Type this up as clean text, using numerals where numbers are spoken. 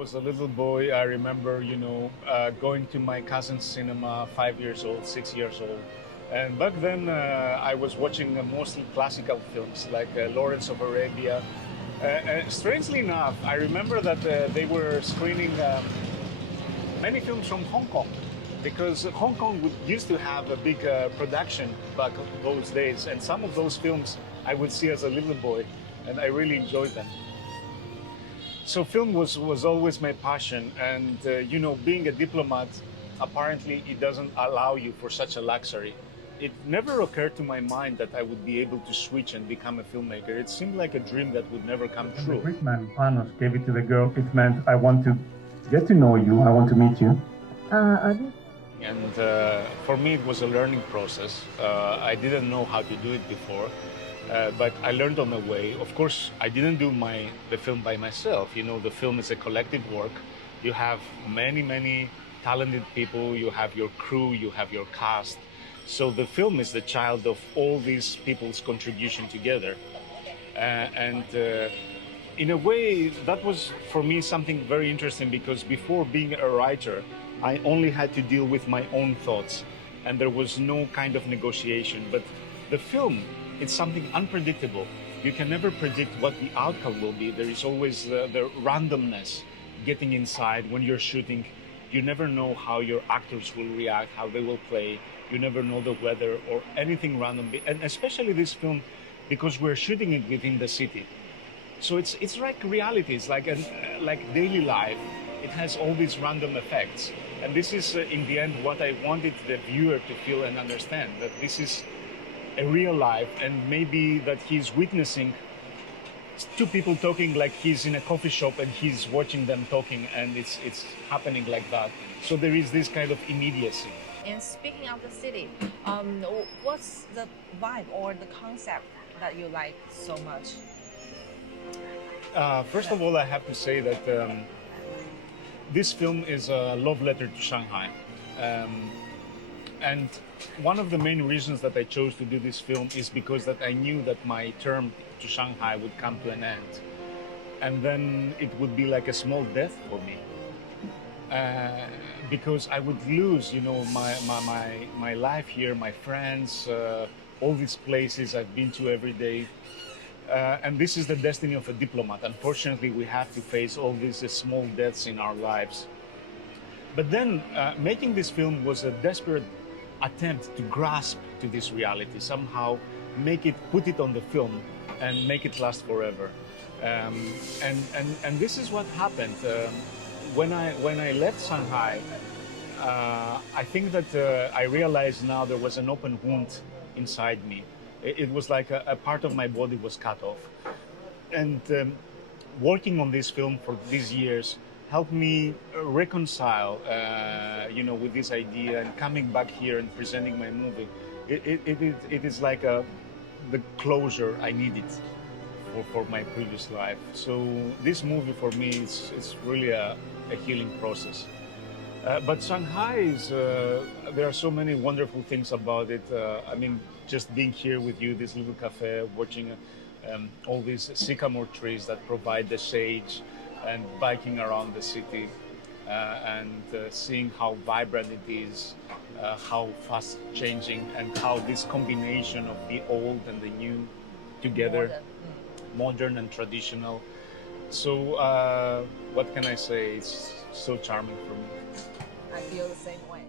was a little boy, I remember, going to my cousin's cinema, 5 years old, 6 years old. And back then, I was watching mostly classical films like Lawrence of Arabia. Strangely enough, I remember that they were screening many films from Hong Kong because Hong Kong used to have a big production back those days. And some of those films I would see as a little boy, and I really enjoyed them. So film was always my passion, and being a diplomat, apparently it doesn't allow you for such a luxury. It never occurred to my mind that I would be able to switch and become a filmmaker. It seemed like a dream that would never come When the true. Greek man Panos gave it to the girl, it meant I want to get to know you, I want to meet you. And for me, it was a learning process. I didn't know how to do it before, but I learned on the way. Of course, I didn't do the film by myself. The film is a collective work. You have many talented people. You have your crew. You have your cast. So the film is the child of all these people's contribution together. And in a way, that was for me something very interesting because before being a writer, I only had to deal with my own thoughts and there was no kind of negotiation. But the film, it's something unpredictable. You can never predict what the outcome will be. There is always the randomness getting inside when you're shooting. You never know how your actors will react, how they will play. You never know the weather or anything random. And especially this film, because we're shooting it within the city. So it's like reality. It's like like daily life. It has all these random effects, and this is in the end what I wanted the viewer to feel and understand, that this is a real life, and maybe that he's witnessing two people talking like he's in a coffee shop and he's watching them talking, and it's happening like that. So there is this kind of immediacy. And speaking of the city, what's the vibe or the concept that you like so much? First of all, I have to say that this film is a love letter to Shanghai. And one of the main reasons that I chose to do this film is because that I knew that my term to Shanghai would come to an end. And then it would be like a small death for me. Because I would lose, my life here, my friends, all these places I've been to every day. And this is the destiny of a diplomat. Unfortunately, we have to face all these small deaths in our lives. But then making this film was a desperate attempt to grasp to this reality, somehow put it on the film and make it last forever. And this is what happened. When I left Shanghai, I think that I realized now there was an open wound inside me. It was like a part of my body was cut off. And working on this film for these years helped me reconcile, with this idea, and coming back here and presenting my movie. It is like the closure I needed for my previous life. So this movie for me is really a healing process. But Shanghai there are so many wonderful things about it. Just being here with you, this little cafe, watching all these sycamore trees that provide the shade, and biking around the city, and seeing how vibrant it is, how fast changing, and how this combination of the old and the new together, modern and traditional. So what can I say? It's so charming for me. I feel the same way.